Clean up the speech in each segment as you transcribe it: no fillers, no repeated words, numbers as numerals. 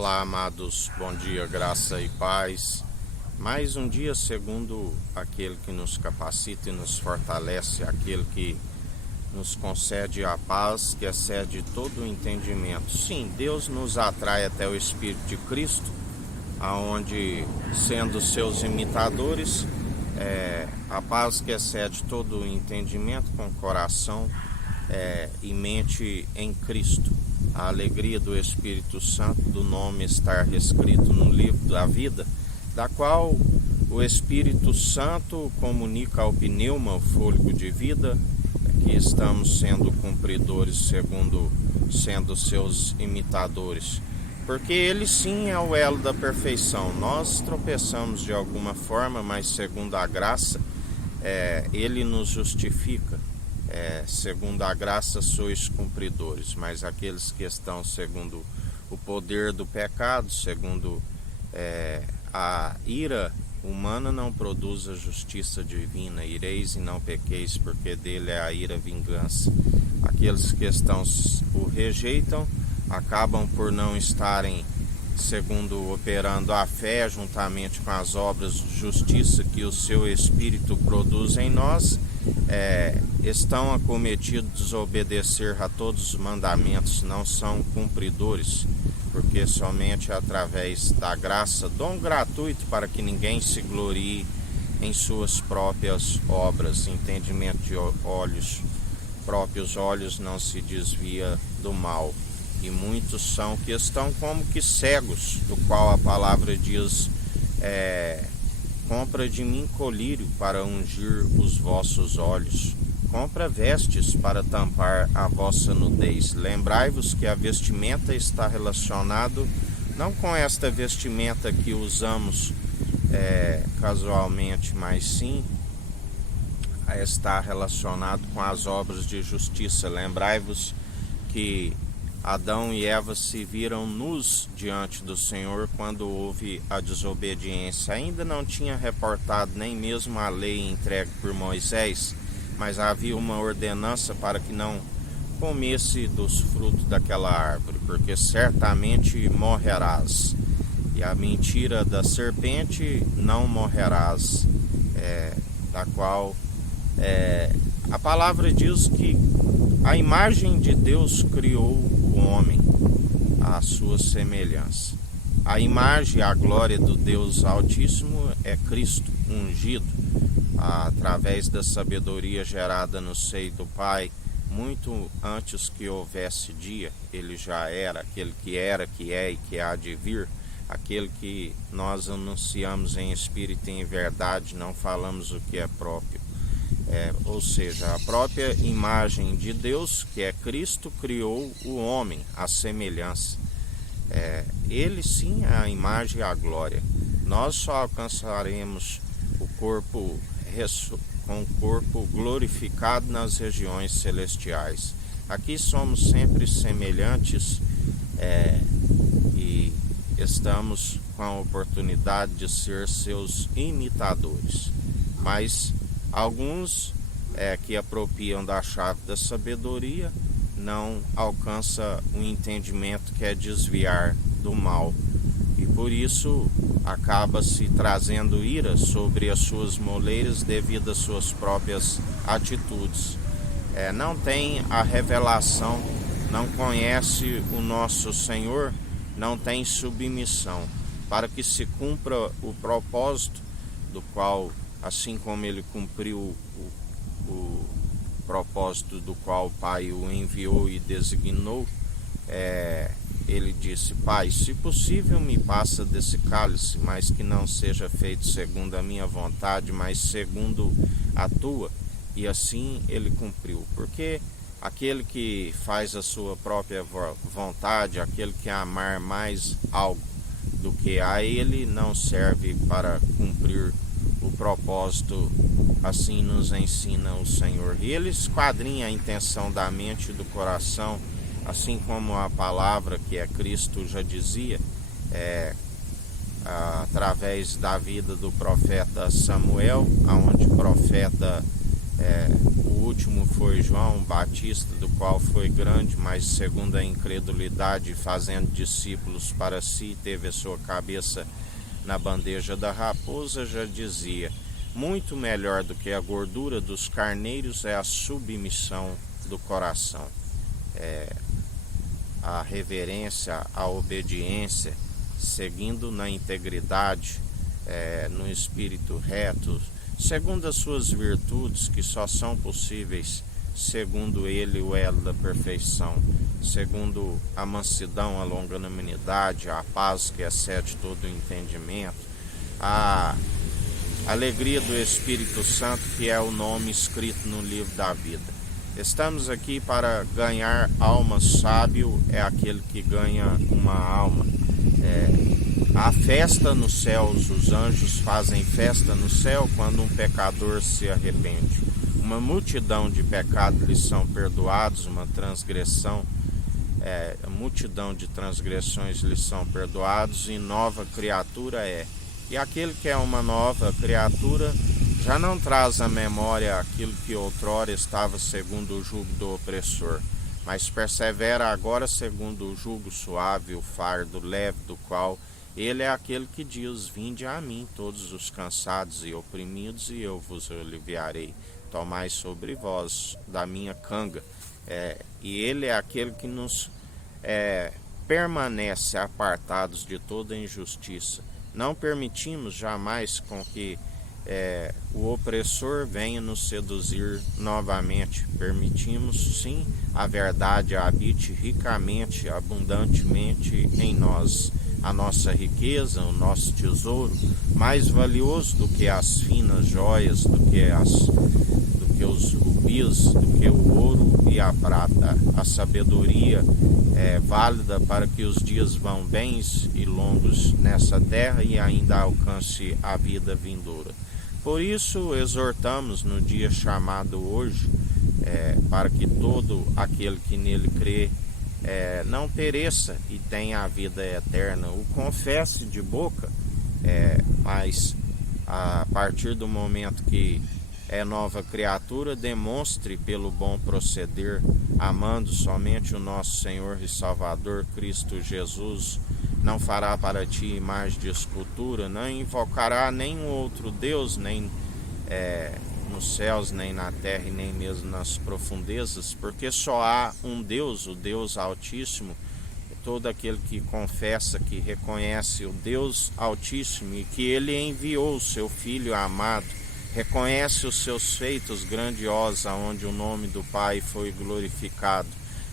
Olá, amados, bom dia, graça e paz. Mais um dia segundo aquele que nos capacita e nos fortalece, aquele que nos concede a paz, que excede todo o entendimento. Sim, Deus nos atrai até o Espírito de Cristo, aonde, sendo seus imitadores, a paz que excede todo o entendimento, com coração e mente em Cristo. A alegria do Espírito Santo, do nome estar escrito no livro da vida, da qual o Espírito Santo comunica ao pneuma, o fôlego de vida, que estamos sendo cumpridores segundo sendo seus imitadores. Porque ele sim é o elo da perfeição. Nós tropeçamos de alguma forma, mas segundo a graça, ele nos justifica. Segundo a graça sois cumpridores, mas aqueles que estão segundo o poder do pecado, segundo a ira humana, não produz a justiça divina. Ireis e não pequeis, porque dele é a ira vingança. Aqueles que o rejeitam acabam por não estarem segundo operando a fé juntamente com as obras de justiça que o seu Espírito produz em nós. Estão acometidos de desobedecer a todos os mandamentos, não são cumpridores, porque somente através da graça, dom gratuito para que ninguém se glorie em suas próprias obras, entendimento de próprios olhos não se desvia do mal. E muitos são que estão como que cegos, do qual a palavra diz, compra de mim colírio para ungir os vossos olhos. Compra vestes para tampar a vossa nudez. Lembrai-vos que a vestimenta está relacionado não com esta vestimenta que usamos casualmente, mas sim está relacionado com as obras de justiça. Lembrai-vos que Adão e Eva se viram nus diante do Senhor quando houve a desobediência. Ainda não tinha reportado nem mesmo a lei entregue por Moisés, mas havia uma ordenança para que não comesse dos frutos daquela árvore, porque certamente morrerás. E a mentira da serpente, não morrerás, da qual a palavra diz que a imagem de Deus criou o homem à sua semelhança. A imagem, a glória do Deus Altíssimo é Cristo ungido, através da sabedoria gerada no seio do Pai, muito antes que houvesse dia. Ele já era, que é e que há de vir, aquele que nós anunciamos em espírito e em verdade, não falamos o que é próprio. Ou seja, a própria imagem de Deus, que é Cristo, criou o homem à semelhança. Ele sim é a imagem e a glória. Nós só alcançaremos o corpo com o corpo glorificado nas regiões celestiais. Aqui somos sempre semelhantes e estamos com a oportunidade de ser seus imitadores. Mas alguns que apropriam da chave da sabedoria não alcançam o entendimento, que é desviar do mal, e por isso acaba-se trazendo ira sobre as suas moleiras devido às suas próprias atitudes. Não tem a revelação, não conhece o nosso Senhor, não tem submissão, para que se cumpra o propósito do qual, assim como ele cumpriu o propósito do qual o Pai o enviou e designou, ele disse: Pai, se possível me passa desse cálice, mas que não seja feito segundo a minha vontade, mas segundo a tua. E assim ele cumpriu, porque aquele que faz a sua própria vontade, aquele que amar mais algo do que a ele, não serve para cumprir o propósito. Assim nos ensina o Senhor. E ele esquadrinha a intenção da mente e do coração, assim como a palavra, que é Cristo, já dizia, através da vida do profeta Samuel, onde o profeta O último foi João Batista, do qual foi grande, mas segundo a incredulidade, fazendo discípulos para si, teve a sua cabeça na bandeja da raposa. Já dizia: muito melhor do que a gordura dos carneiros é a submissão do coração. A reverência, a obediência, seguindo na integridade, no espírito reto, segundo as suas virtudes, que só são possíveis segundo ele, o elo da perfeição, segundo a mansidão, a longanimidade, a paz que excede todo o entendimento, a alegria do Espírito Santo, que é o nome escrito no livro da vida. Estamos aqui para ganhar alma. Sábio é aquele que ganha uma alma. Há festa nos céus, os anjos fazem festa no céu quando um pecador se arrepende. Uma multidão de pecados lhes são perdoados, uma multidão de transgressões lhes são perdoados, e nova criatura é. E aquele que é uma nova criatura já não traz à memória aquilo que outrora estava segundo o jugo do opressor, mas persevera agora segundo o jugo suave, o fardo leve, do qual ele é aquele que diz: vinde a mim todos os cansados e oprimidos, e eu vos aliviarei. Tomai sobre vós da minha canga. E ele é aquele que nos permanece apartados de toda injustiça. Não permitimos jamais com que o opressor venha nos seduzir novamente. Permitimos sim a verdade habite ricamente, abundantemente em nós. A nossa riqueza, o nosso tesouro, mais valioso do que as finas joias, do que os rubis, do que o ouro e a prata. A sabedoria é válida para que os dias vão bens e longos nessa terra e ainda alcance a vida vindoura. Por isso exortamos no dia chamado hoje, para que todo aquele que nele crê não pereça e tenha a vida eterna. O confesse de boca, mas a partir do momento que é nova criatura, demonstre pelo bom proceder, amando somente o nosso Senhor e Salvador Cristo Jesus. Não fará para ti imagem de escultura, não invocará nenhum outro Deus, nem nos céus, nem na terra, e nem mesmo nas profundezas, porque só há um Deus, o Deus Altíssimo. Todo aquele que confessa, que reconhece o Deus Altíssimo e que Ele enviou o seu Filho amado, reconhece os seus feitos grandiosos, onde o nome do Pai foi glorificado,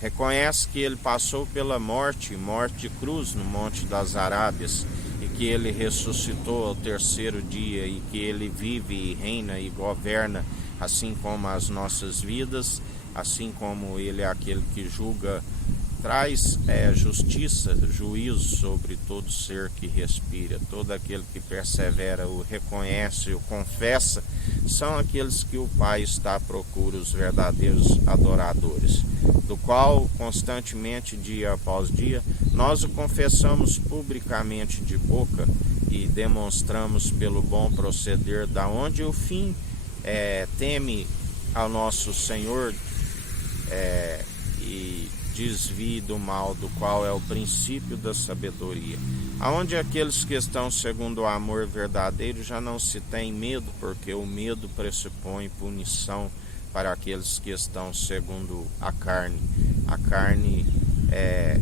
reconhece que Ele passou pela morte de cruz no Monte das Arábias, e que Ele ressuscitou ao terceiro dia, e que Ele vive e reina e governa, assim como as nossas vidas, assim como Ele é aquele que julga, traz justiça, juízo sobre todo ser que respira. Todo aquele que persevera, o reconhece, o confessa, são aqueles que o Pai está à procura, os verdadeiros adoradores, do qual constantemente, dia após dia, nós o confessamos publicamente de boca e demonstramos pelo bom proceder, da onde o fim teme ao nosso Senhor e desvie do mal, do qual é o princípio da sabedoria. Aonde aqueles que estão segundo o amor verdadeiro já não se tem medo, porque o medo pressupõe punição para aqueles que estão segundo a carne. A carne é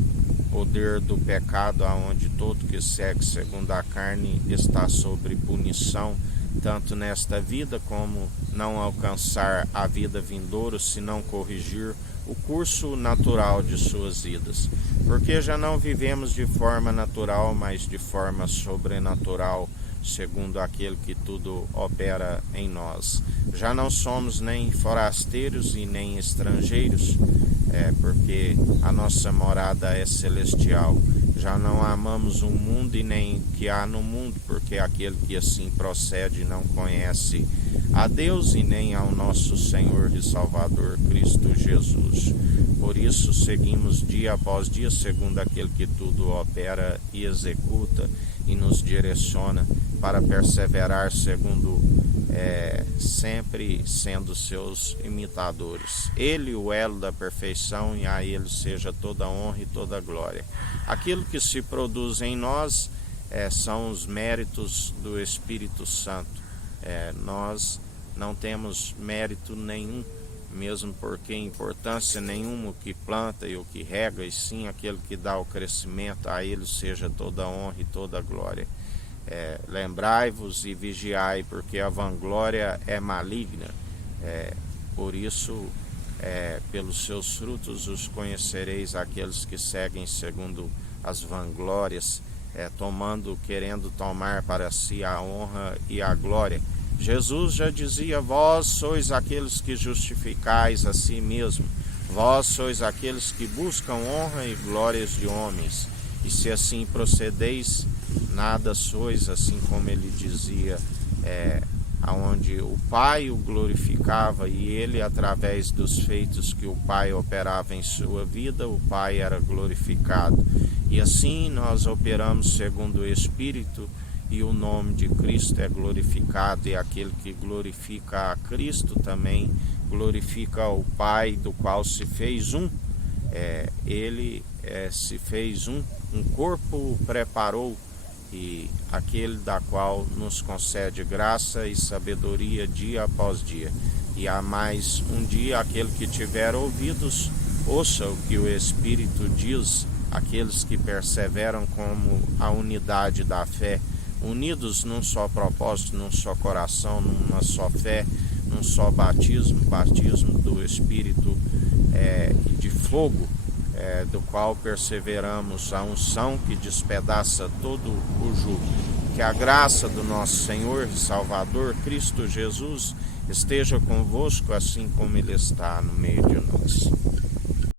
poder do pecado, aonde todo que segue segundo a carne está sobre punição, tanto nesta vida como não alcançar a vida vindoura, se não corrigir o curso natural de suas vidas, porque já não vivemos de forma natural, mas de forma sobrenatural, segundo aquele que tudo opera em nós. Já não somos nem forasteiros e nem estrangeiros, porque a nossa morada é celestial. Já não amamos o mundo e nem o que há no mundo, porque aquele que assim procede não conhece a Deus e nem ao nosso Senhor e Salvador Cristo Jesus. Por isso seguimos dia após dia, segundo aquele que tudo opera e executa e nos direciona para perseverar segundo sempre sendo seus imitadores. Ele, o elo da perfeição, e a ele seja toda a honra e toda a glória. Aquilo que se produz em nós são os méritos do Espírito Santo. Nós não temos mérito nenhum, mesmo porque importância nenhuma o que planta e o que rega, e sim aquele que dá o crescimento, a ele seja toda a honra e toda a glória. Lembrai-vos e vigiai, porque a vanglória é maligna. Por isso, pelos seus frutos os conhecereis, aqueles que seguem segundo as vanglórias, querendo tomar para si a honra e a glória. Jesus já dizia: vós sois aqueles que justificais a si mesmo, vós sois aqueles que buscam honra e glórias de homens, e se assim procedeis, nada sois, assim como ele dizia, aonde o Pai o glorificava, e ele, através dos feitos que o Pai operava em sua vida, o Pai era glorificado. E assim nós operamos segundo o Espírito, e o nome de Cristo é glorificado, e aquele que glorifica a Cristo também glorifica o Pai, do qual se fez um. Ele se fez um corpo preparou, e aquele da qual nos concede graça e sabedoria dia após dia. E há mais um dia: aquele que tiver ouvidos, ouça o que o Espírito diz àqueles que perseveram como a unidade da fé, unidos num só propósito, num só coração, numa só fé, num só batismo do Espírito de fogo, do qual perseveramos, a unção que despedaça todo o jugo. Que a graça do nosso Senhor e Salvador Cristo Jesus esteja convosco, assim como Ele está no meio de nós.